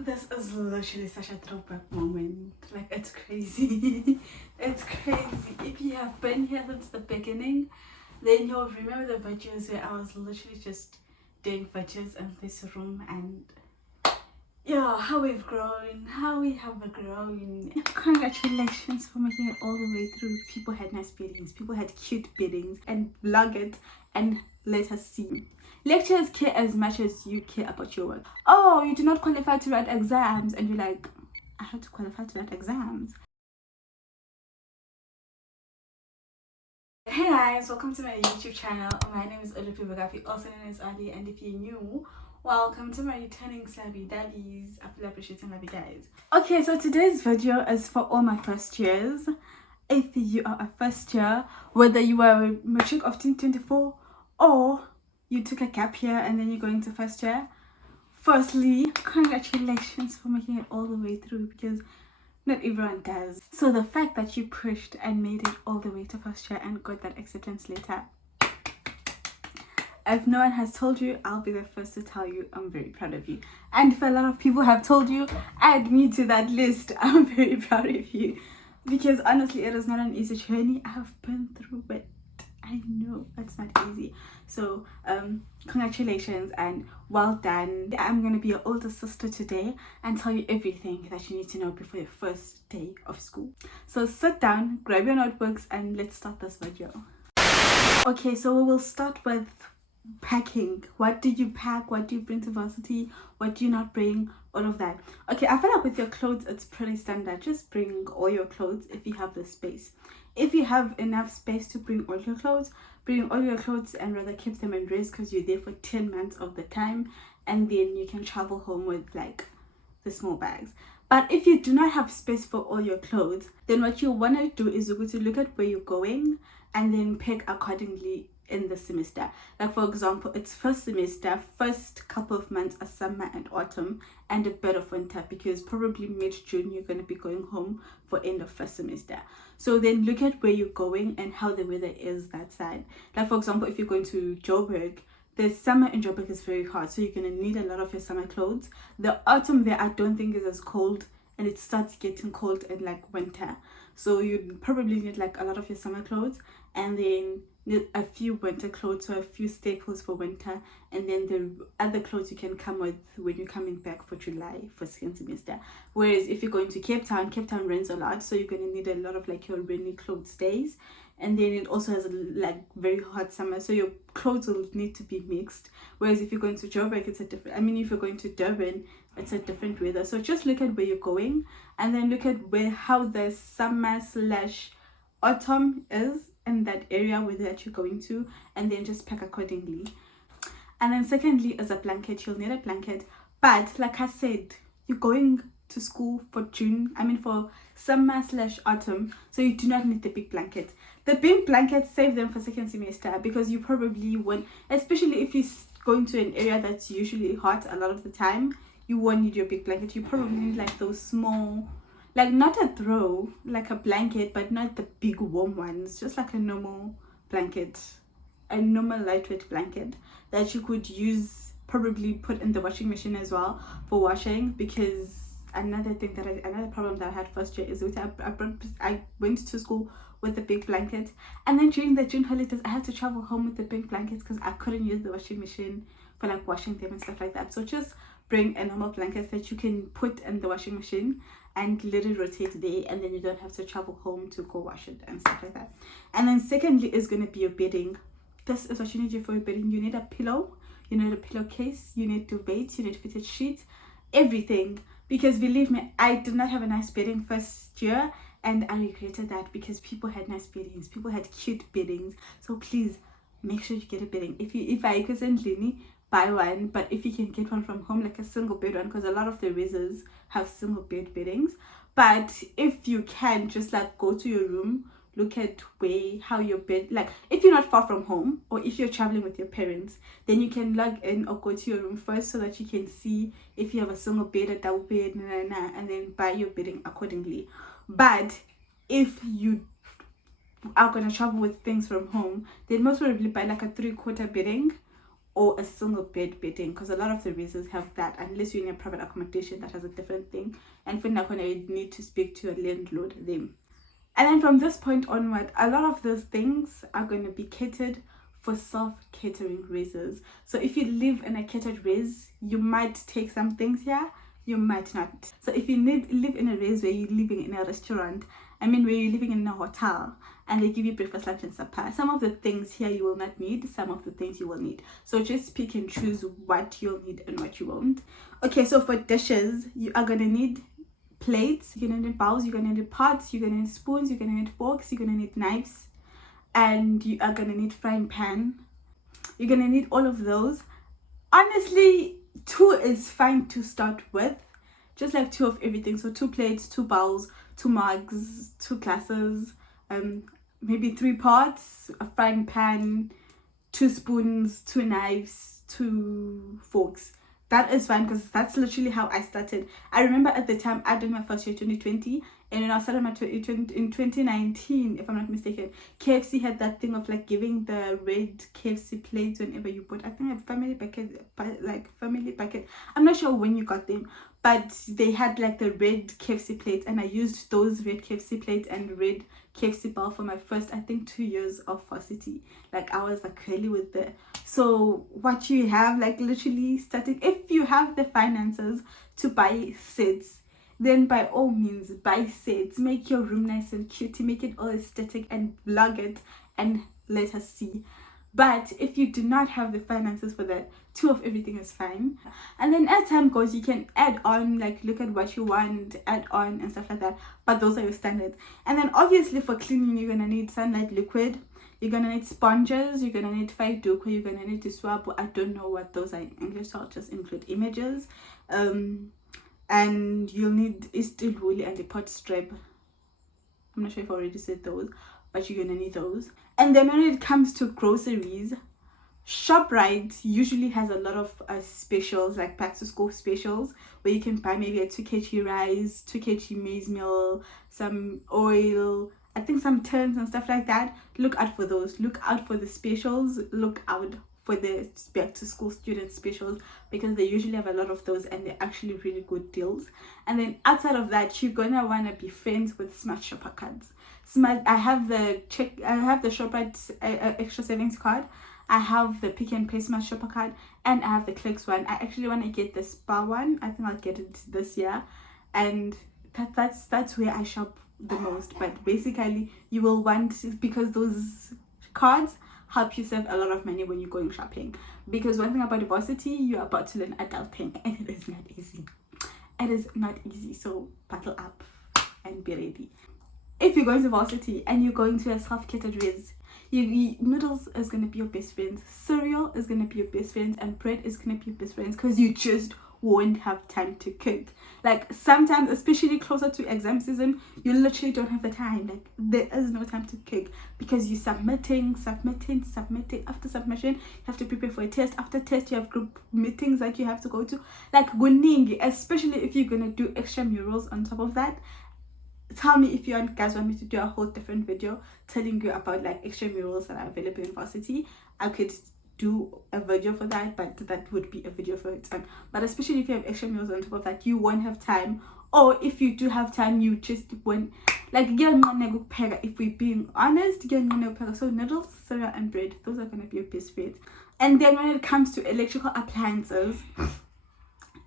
This is literally such a throwback moment. Like, it's crazy. It's crazy. If you have been here since the beginning, then you'll remember the videos where I was literally just doing videos in this room, and yeah, how we've grown, how we have grown. Congratulations for making it all the way through. People had nice beddings, people had cute beddings, and vlog it and let us see. Lecturers care as much as you care about your work. Oh, you do not qualify to write exams, and you're like, I have to qualify to write exams. Hey guys, welcome to my YouTube channel. My name is Olupi Bagafi, also known as Ali, and if you're new, welcome to my returning Slabby Daddies. I feel appreciating love you guys. Okay, so today's video is for all my first years. If you are a first year, whether you are a matric of 2024 or you took a gap year and then you're going to first year, firstly, congratulations for making it all the way through, because not everyone does. So the fact that you pushed and made it all the way to first year and got that acceptance letter, if no one has told you, I'll be the first to tell you I'm very proud of you. And if a lot of people have told you, add me to that list. I'm very proud of you, because honestly, it is not an easy journey. I have been through it. I know it's not easy. So congratulations and well done. I'm gonna be your older sister today and tell you everything that you need to know before your first day of school. So sit down, grab your notebooks, and let's start this video. Okay, so we will start with packing. What do you pack? What do you bring to varsity? What do you not bring? All of that. Okay, I feel like with your clothes it's pretty standard. Just bring all your clothes if you have the space. If you have enough space to bring all your clothes, bring all your clothes and rather keep them in rest, because you're there for 10 months of the time, and then you can travel home with like the small bags. But if you do not have space for all your clothes, then what you want to do is you're going to look at where you're going and then pick accordingly in the semester. Like for example, it's first semester, first couple of months are summer and autumn and a bit of winter, because probably mid-June you're going to be going home for end of first semester. So then look at where you're going and how the weather is that side. Like for example, if you're going to Joburg, the summer in Joburg is very hot, so you're going to need a lot of your summer clothes. The autumn there I don't think is as cold, and it starts getting cold in like winter, so you probably need like a lot of your summer clothes, and then need a few winter clothes, so a few staples for winter, and then the other clothes you can come with when you're coming back for July for second semester. Whereas if you're going to Cape Town rains a lot, so you're going to need a lot of like your rainy clothes days, and then it also has like very hot summer, so your clothes will need to be mixed. Whereas if you're going to Joburg, it's a different, I mean if you're going to Durban, it's a different weather. So just look at where you're going, and then look at where how the summer slash autumn is in that area where that you're going to, and then just pack accordingly. And then secondly is a blanket. You'll need a blanket, but like I said, you're going to school for for summer slash autumn, so you do not need the big blanket. The big blankets, save them for second semester, because you probably won't, especially if you're going to an area that's usually hot a lot of the time, you won't need your big blanket. You probably need like those small, like not a throw, like a blanket, but not the big warm ones, just like a normal blanket, a normal lightweight blanket that you could use, probably put in the washing machine as well for washing. Because another problem that I had first year is I went to school with the big blanket, and then during the June holidays I had to travel home with the big blankets because I couldn't use the washing machine for like washing them and stuff like that. So just bring a normal blanket that you can put in the washing machine and let it rotate there, and then you don't have to travel home to go wash it and stuff like that. And then secondly is going to be your bedding. This is what you need for your bedding. You need a pillow, you need a pillowcase, you need duvets, you need fitted sheets, everything. Because believe me, I did not have a nice bedding first year, and I regretted that, because people had nice beddings, people had cute beddings. So please make sure you get a bedding. If I couldn't Lini, buy one, but if you can get one from home, like a single bed one, because a lot of the resorts have single bed beddings. But if you can, just like go to your room, look at how your bed, like if you're not far from home, or if you're traveling with your parents, then you can log in or go to your room first, so that you can see if you have a single bed, a double bed, and then buy your bedding accordingly. But if you are gonna travel with things from home, then most probably buy like a 3/4 bedding, or a single bed bedding, because a lot of the reasons have that, unless you're in a private accommodation that has a different thing. And for now, you need to speak to your landlord then. And then from this point onward, a lot of those things are going to be catered for self-catering races. So if you live in a catered race, you might take some things here, you might not. So if you live in a race where you're living in a restaurant, where you're living in a hotel and they give you breakfast, lunch and supper, some of the things here you will not need, some of the things you will need. So just pick and choose what you'll need and what you won't. Okay, so for dishes, you are gonna need plates, you're gonna need bowls, you're gonna need pots, you're gonna need spoons, you're gonna need forks, you're gonna need knives, and you are gonna need frying pan. You're gonna need all of those. Honestly, 2 is fine to start with, just like 2 of everything. So 2 plates, 2 bowls, 2 mugs, 2 glasses, maybe 3 pots, a frying pan, 2 spoons, 2 knives, 2 forks. That is fine, because that's literally how I started. I remember at the time I did my first year 2020, and then I started my in 2019, if I'm not mistaken. KFC had that thing of like giving the red KFC plates whenever you bought, I think a family packet. I'm not sure when you got them, but they had like the red KFC plates, and I used those red KFC plates and red KFC bowl for my first, I think, 2 years of varsity. Like I was like really with the. So what you have, like literally starting, if you have the finances to buy sets, then by all means buy sets. Make your room nice and cute, make it all aesthetic, and vlog it and let us see. But if you do not have the finances for that, 2 of everything is fine. And then as time goes, you can add on, like look at what you want, add on and stuff like that. But those are your standards. And then obviously for cleaning, you're gonna need sunlight liquid, you're gonna need sponges, you're gonna need Faiduko, you're gonna need to swap. I don't know what those are in English, so I'll just include images. And you'll need steel wool and a pot strap. I'm not sure if I already said those, but you're gonna need those. And then when it comes to groceries, ShopRite usually has a lot of specials, like back to school specials, where you can buy maybe a 2 kg rice, 2 kg maize meal, some oil, I think some turns and stuff like that. Look out for those. Look out for the specials. Look out for the back to school student specials, because they usually have a lot of those and they're actually really good deals. And then outside of that, you're gonna want to be friends with Smart Shopper cards. I have the ShopRite extra savings card, I have the Pick and Pay Smart Shopper card, and I have the Clicks one. I actually want to get the Spar one. I think I'll get it this year, and that's where I shop the most. But basically you will want, because those cards help you save a lot of money when you're going shopping. Because one thing about varsity, you're about to learn adulting, and it is not easy. It is not easy, so buckle up and be ready. If you're going to varsity and you're going to a self-catered race, noodles is going to be your best friends, cereal is going to be your best friends, and bread is going to be your best friends, because you just won't have time to cook. Like sometimes, especially closer to exam season, you literally don't have the time. Like there is no time to cook, because you're submitting. After submission, you have to prepare for a test. After test, you have group meetings that you have to go to. Like guningi, especially if you're gonna do extramurals on top of that. Tell me if you guys want me to do a whole different video telling you about like extramurals that are available in varsity. I could do a video for that, but that would be a video for its own. But especially if you have extramurals on top of that, you won't have time. Or if you do have time, you just won't. Like, if we're being honest, so noodles, cereal and bread, those are going to be your best friends. And then when it comes to electrical appliances,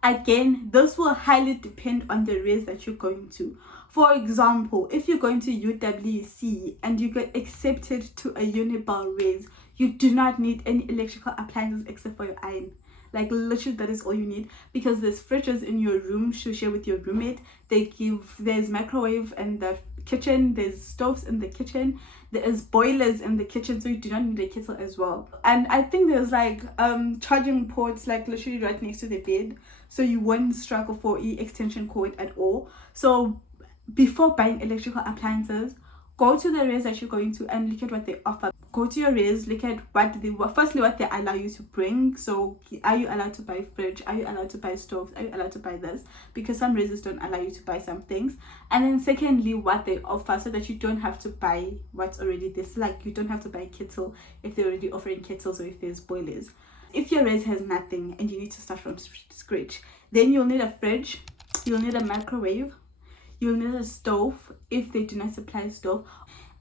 again, this will highly depend on the race that you're going to. For example, if you're going to UWC and you get accepted to a Unibel race, you do not need any electrical appliances except for your iron. Like literally that is all you need, because there's fridges in your room to share with your roommate. There's microwave in the kitchen, there's stoves in the kitchen, there is boilers in the kitchen, so you do not need a kettle as well. And I think there's like charging ports like literally right next to the bed, so you won't struggle for extension cord at all. So before buying electrical appliances, go to the race that you're going to and look at what they offer. Go to your race, look at what they allow you to bring. So are you allowed to buy fridge? Are you allowed to buy stoves? Are you allowed to buy this? Because some races don't allow you to buy some things. And then secondly, what they offer, so that you don't have to buy what's already this. Like you don't have to buy a kettle if they're already offering kettles, or if there's boilers. if your res has nothing and you need to start from scratch, then you'll need a fridge, you'll need a microwave, you'll need a stove if they do not supply a stove,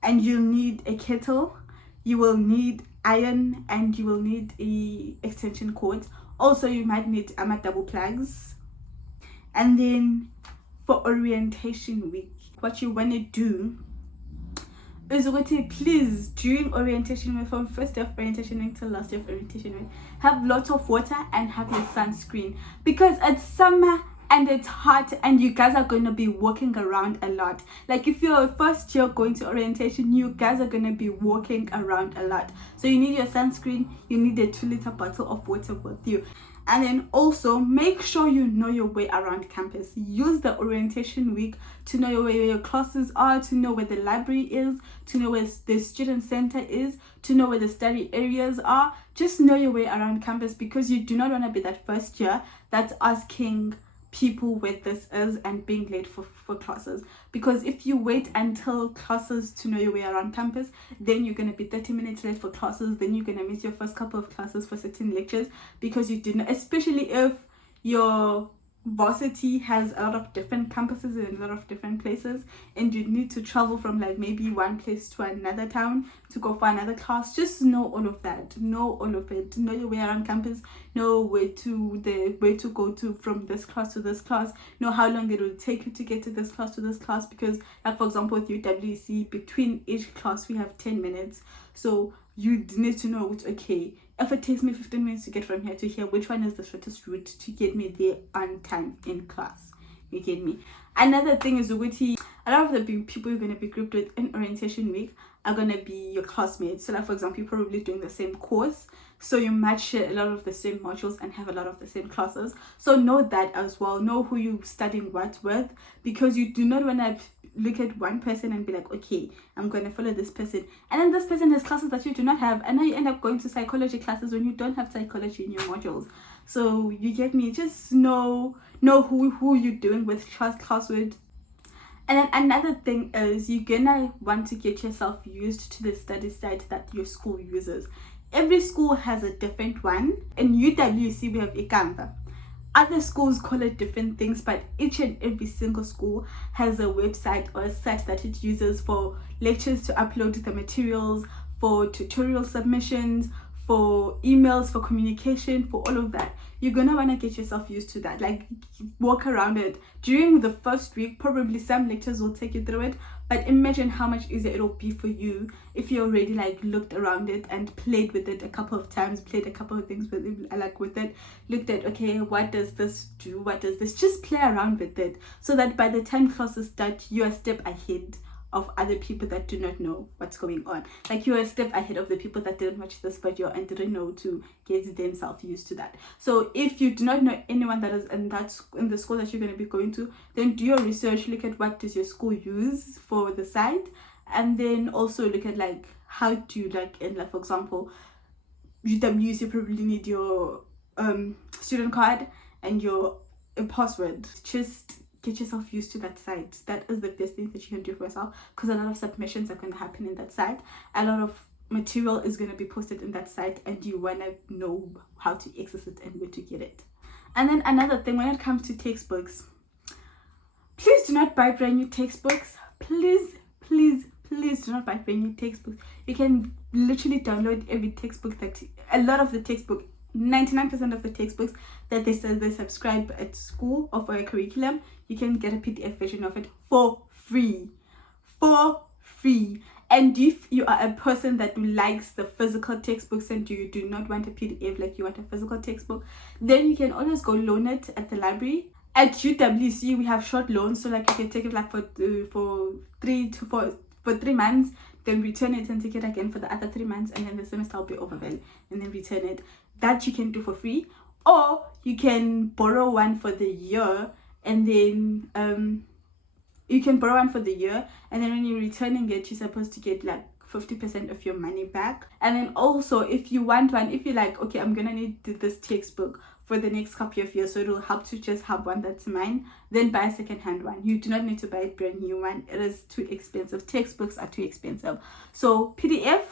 and you'll need a kettle, you will need iron, and you will need a extension cord. Also, you might need double plugs. And then for orientation week, what you want to do is please, during orientation week, from first day of orientation week till last day of orientation week, have lots of water and have your sunscreen, because it's summer and it's hot and you guys are going to be walking around a lot. Like if you're first year going to orientation, you guys are going to be walking around a lot, so you need your sunscreen, you need a 2-liter bottle of water with you. And then also make sure you know your way around campus. Use the orientation week to know where your classes are, to know where the library is, to know where the student center is, to know where the study areas are. Just know your way around campus, because you do not want to be that first year that's asking people where this is and being late for classes. Because if you wait until classes to know your way around campus, then you're going to be 30 minutes late for classes, then you're going to miss your first couple of classes for certain lectures because you didn't, especially if your varsity has a lot of different campuses in a lot of different places, and you need to travel from like maybe one place to another town to go for another class. Just know all of that, know all of it, know your way around campus, know where to go to from this class to this class, know how long it will take you to get to this class to this class. Because like for example with UWC, between each class we have 10 minutes, so you need to know okay, if it takes me 15 minutes to get from here to here, which one is the shortest route to get me there on time in class? You get me? Another thing is a lot of the people you're going to be grouped with in orientation week are going to be your classmates. So like for example, you're probably doing the same course, so you might share a lot of the same modules and have a lot of the same classes. So know that as well. Know who you're studying what with, because you do not want to look at one person and be like, okay, I'm going to follow this person, and then this person has classes that you do not have, and now you end up going to psychology classes when you don't have psychology in your modules. So you get me? Just know who you're doing with class with. And then another thing is you're gonna want to get yourself used to the study site that your school uses. Every school has a different one. In UWC we have Ikamva. Other schools call it different things, but each and every single school has a website or a site that it uses for lectures to upload the materials, for tutorial submissions, for emails, for communication, for all of that. You're gonna want to get yourself used to that. Like walk around it. During the first week, probably some lectures will take you through it, but imagine how much easier it'll be for you if you already like looked around it and played with it a couple of times, played a couple of things with it, looked at, okay, what does this do, what does this, just play around with it, so that by the time classes start, you're a step ahead of other people that do not know what's going on. Like you're a step ahead of the people that didn't watch this video and didn't know to get themselves used to that. So if you do not know anyone that is in the school that you're going to be going to, then do your research, look at what does your school use for the site, and then also look at like how do you like, in like for example UWC, probably need your student card and your password. Just get yourself used to that site. That is the best thing that you can do for yourself, because a lot of submissions are going to happen in that site, a lot of material is going to be posted in that site, and you want to know how to access it and where to get it. And then another thing, when it comes to textbooks, please do not buy brand new textbooks. Please do not buy brand new textbooks. You can literally download every textbook that a lot of the textbook 99% of the textbooks that they say they subscribe at school or for a curriculum, you can get a PDF version of it for free. And if you are a person that likes the physical textbooks and you do not want a PDF, like you want a physical textbook, then you can always go loan it at the library. At UWC we have short loans, so like you can take it like for 3 months, then return it and take it again for the other 3 months, and then the semester will be over and then return it. That you can do for free, or you can borrow one for the year, and then when you're returning it, you're supposed to get like 50% of your money back. And then also if you want one, if you're like, okay, I'm gonna need this textbook for the next couple of years, so it'll help to just have one that's mine, then buy a second-hand one. You do not need to buy a brand new one. It is too expensive. Textbooks are too expensive. So PDF,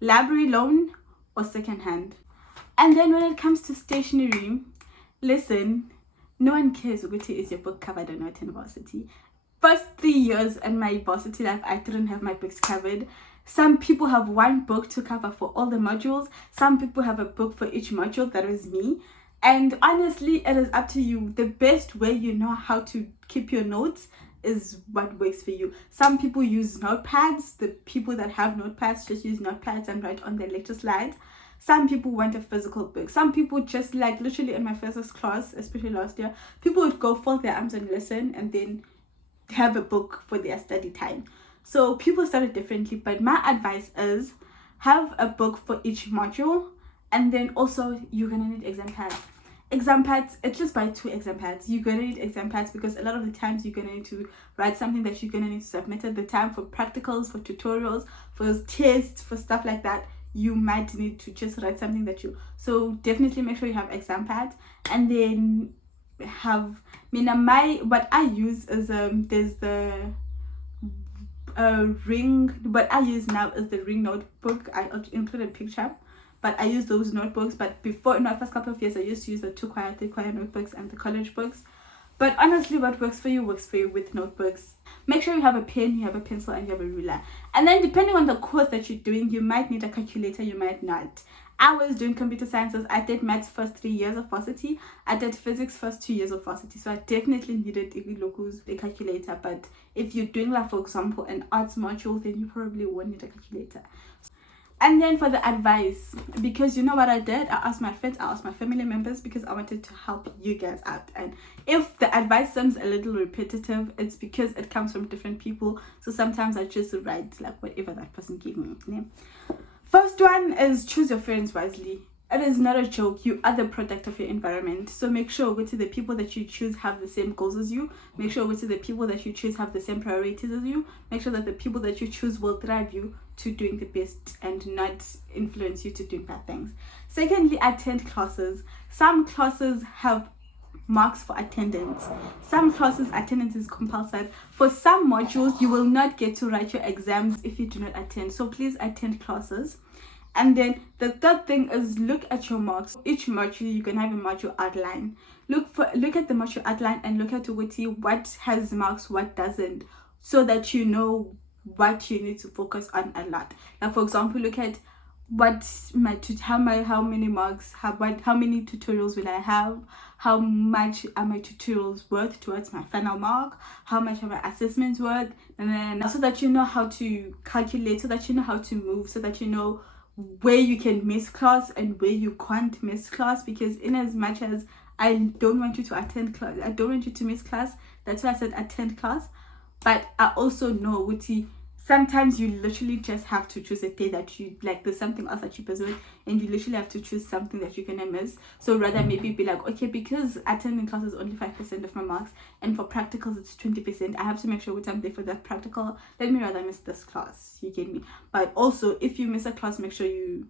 library loan, or second-hand. And then when it comes to stationery, listen, no one cares which is your book covered or not in varsity. First 3 years in my varsity life, I didn't have my books covered. Some people have one book to cover for all the modules. Some people have a book for each module. That is me. And honestly, it is up to you. The best way you know how to keep your notes is what works for you. Some people use notepads. The people that have notepads just use notepads and write on their lecture slides. Some people want a physical book. Some people just, like, literally in my first class, especially last year, people would go fold their arms and listen and then have a book for their study time. So people started differently, but my advice is have a book for each module, and then also you're gonna need exam pads. Exam pads, it's just buy 2 exam pads. You're gonna need exam pads because a lot of the times you're gonna need to write something that you're gonna need to submit at the time for practicals, for tutorials, for tests, for stuff like that. You might need to just write something that you, so definitely make sure you have exam pads. And then have, what I use is there's the ring, what I use now is the ring notebook. I included a picture, but I use those notebooks. But before, in my first couple of years, I used to use the 2 choir, 3 choir notebooks and the college books. But honestly, what works for you with notebooks. Make sure you have a pen, you have a pencil, and you have a ruler. And then depending on the course that you're doing, you might need a calculator, you might not. I was doing computer sciences. I did maths first 3 years of varsity. I did physics first 2 years of varsity. So I definitely needed a calculator. But if you're doing, like, for example, an arts module, then you probably won't need a calculator. And then for the advice, because you know what I did? I asked my friends, I asked my family members, because I wanted to help you guys out. And if the advice seems a little repetitive, it's because it comes from different people. So sometimes I just write like whatever that person gave me. Yeah. First one is choose your friends wisely. It is not a joke. You are the product of your environment. So make sure the people that you choose have the same goals as you. Make sure the people that you choose have the same priorities as you. Make sure that the people that you choose will drive you to doing the best and not influence you to doing bad things. Secondly, attend classes. Some classes have marks for attendance. Some classes attendance is compulsory. For some modules, you will not get to write your exams if you do not attend. So please attend classes. And then the third thing is look at your marks. Each module, you can have a module outline. Look at the module outline and look at what has marks, what doesn't, so that you know what you need to focus on a lot. Now, for example, look at how many marks, how many tutorials will I have, how much are my tutorials worth towards my final mark, how much are my assessments worth, and then so that you know how to calculate, so that you know how to move, so that you know where you can miss class and where you can't miss class. Because in as much as I don't want you to attend class, I don't want you to miss class, that's why I said attend class. But I also know sometimes you literally just have to choose a day that you like, there's something else that you pursue, and you literally have to choose something that you're gonna miss. So rather maybe be like, okay, because attending class is only 5% of my marks, and for practicals it's 20%, I have to make sure I'm there for that practical. Let me rather miss this class, you get me? But also, if you miss a class, make sure you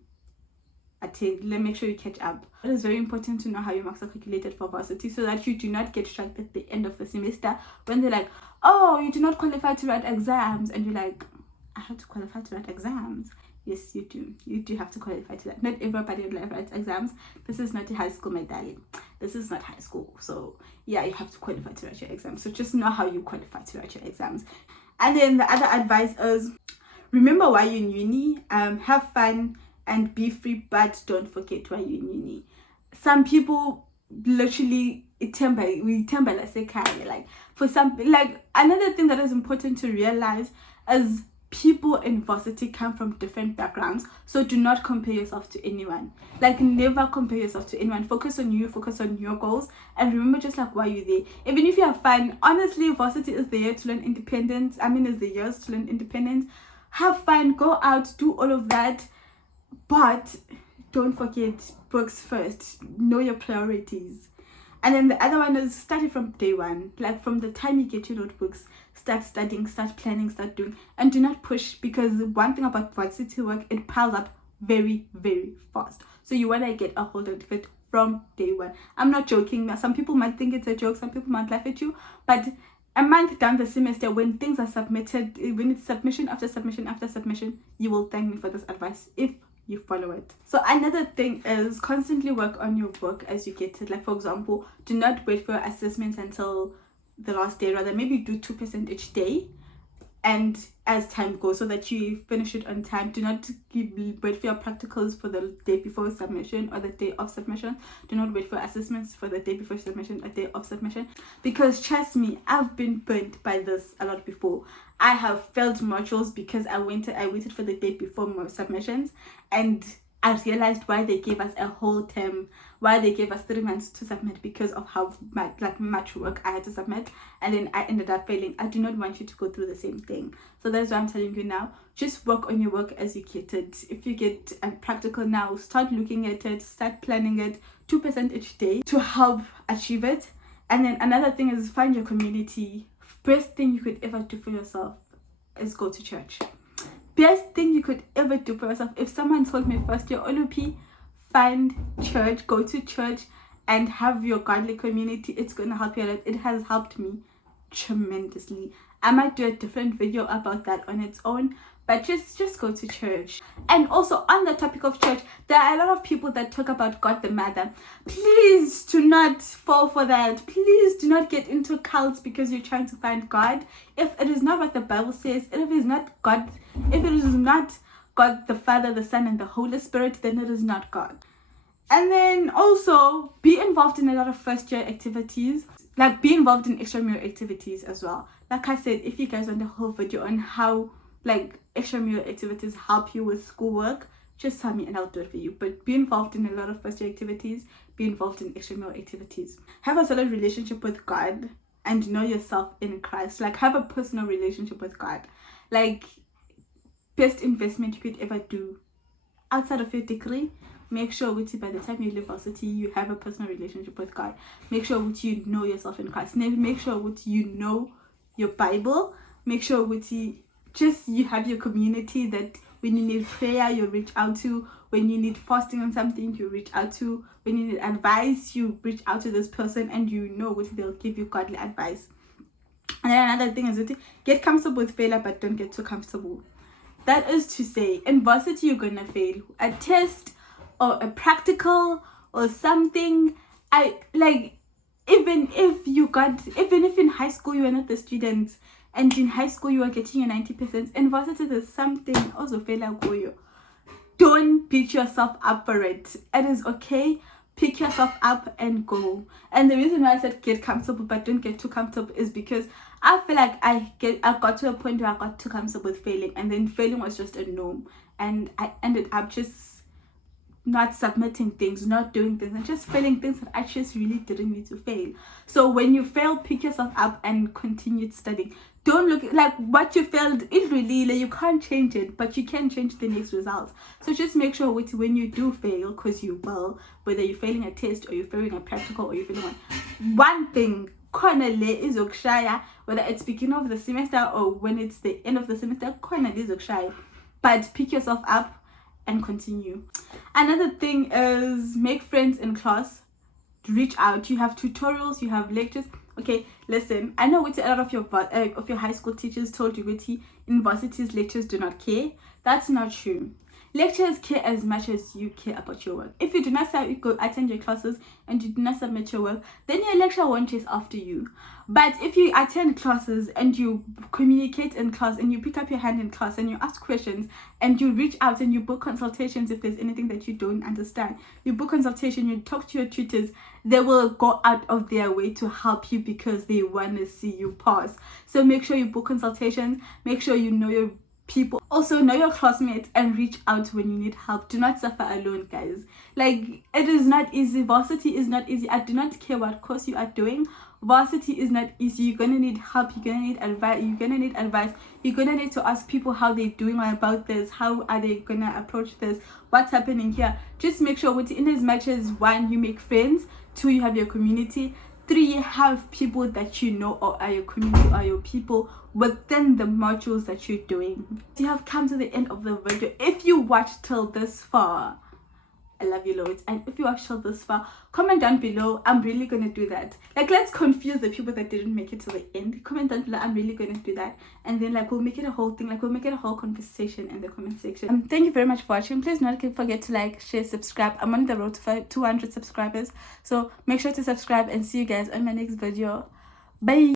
attend, make sure you catch up. It is very important to know how your marks are calculated for varsity, so that you do not get shocked at the end of the semester when they're like, oh, you do not qualify to write exams, and you're like, I have to qualify to write exams. Yes, you do have to qualify to that. Not everybody writes exams. This is not high school, my darling. This is not high school. So yeah, you have to qualify to write your exams. So just know how you qualify to write your exams. And then the other advice is, remember why you're in uni. Have fun and be free, but don't forget why you're in uni. Some people literally like, for some, like, another thing that is important to realize is people in varsity come from different backgrounds. So do not compare yourself to anyone. Like, never compare yourself to anyone. Focus on you, focus on your goals, and remember just like why you're there. Even if you have fun, honestly, varsity is the year to learn independence. Is the years to learn independence. Have fun, go out, do all of that, but don't forget books first. Know your priorities. And then the other one is start it from day one. Like, from the time you get your notebooks, start studying, start planning, start doing, and do not push, because one thing about varsity work, it piles up very, very fast. So you want to get a hold of it from day one. I'm not joking. Some people might think it's a joke, some people might laugh at you, but a month down the semester, when things are submitted, when it's submission after submission after submission, you will thank me for this advice if you follow it. So another thing is constantly work on your work as you get it. Like for example, do not wait for assessments until the last day, rather maybe do 2% each day and as time goes, so that you finish it on time. Do not wait for your practicals for the day before submission or the day of submission. Do not wait for assessments for the day before submission or day of submission, because trust me, I've been burnt by this a lot before. I have failed modules because I waited for the day before my submissions, and I realized why they gave us a whole term, why they gave us 3 months to submit, because of how much work I had to submit, and then I ended up failing. I do not want you to go through the same thing. So that's why I'm telling you now, just work on your work as you get it. If you get a practical now, start looking at it, start planning it, 2% each day to help achieve it. And then another thing is find your community. Best thing you could ever do for yourself is go to church. Best thing you could ever do for yourself. If someone told me first year OLP, find church, go to church and have your godly community, it's going to help you a lot. It has helped me tremendously. I might do a different video about that on its own, but just go to church. And also on the topic of church, there are a lot of people that talk about God the Mother. Please do not fall for that. Please do not get into cults because you're trying to find God. If it is not what the Bible says, if it is not God the Father, the Son, and the Holy Spirit, then it is not God. And then also be involved in a lot of first year activities. Like be involved in extramural activities as well. Like I said, if you guys want a whole video on how like extramural activities help you with schoolwork, just tell me and I'll do it for you. But be involved in a lot of first year activities, be involved in extramural activities. Have a solid relationship with God and know yourself in Christ. Like have a personal relationship with God. Like best investment you could ever do outside of your degree. Make sure by the time you leave varsity, you have a personal relationship with God. Make sure you know yourself in Christ. Make sure you know your Bible. Make sure you have your community that when you need prayer, you reach out to. When you need fasting on something, you reach out to. When you need advice, you reach out to this person and you know they'll give you godly advice. And then another thing is get comfortable with failure, but don't get too comfortable. That is to say, in varsity, you're gonna fail. A test or a practical or something. Even if in high school you are not the students and in high school you are getting your 90%, in varsity there's something also failure go. Don't beat yourself up for it. It is okay. Pick yourself up and go. And the reason why I said get comfortable but don't get too comfortable is because I feel like I got to a point where I got too comfortable with failing, and then failing was just a norm, and I ended up just not submitting things, not doing things, and just failing things that I just really didn't need to fail. So when you fail, pick yourself up and continue studying. Don't look like what you failed. It really, you can't change it, but you can change the next result. So just make sure when you do fail, because you will, whether you're failing a test or you're failing a practical or you're failing one thing, whether it's beginning of the semester or when it's the end of the semester, but pick yourself up and continue. Another thing is make friends in class. Reach out. You have tutorials, you have lectures. Okay, listen, I know a lot of your high school teachers told you universities lectures do not care. That's not true. Lecturers care as much as you care about your work. If you do not go attend your classes and you do not submit your work, then your lecturer won't chase after you. But if you attend classes and you communicate in class and you pick up your hand in class and you ask questions and you reach out and you book consultations if there's anything that you don't understand, you book consultation, you talk to your tutors, they will go out of their way to help you because they want to see you pass. So make sure you book consultations, make sure you know your people. Also know your classmates and reach out when you need help. Do not suffer alone, guys. It is not easy. Varsity is not easy. I do not care what course you are doing. Varsity is not easy. You're gonna need help. You're gonna need advice. You're gonna need to ask people how they're doing about this. How are they gonna approach this? What's happening here? Just make sure in as much as 1, you make friends, 2, you have your community, 3, have people that you know or are your community or your people within the modules that you're doing. You have come to the end of the video. If you watched till this far, I love you loads. And if you watched till this far, comment down below. I'm really gonna do that. Like, let's confuse the people that didn't make it to the end. Comment down below. I'm really gonna do that. And then like we'll make it a whole thing. Like we'll make it a whole conversation in the comment section. Thank you very much for watching. Please don't forget to like, share, subscribe. I'm on the road to 200 subscribers. So make sure to subscribe and see you guys on my next video. Bye.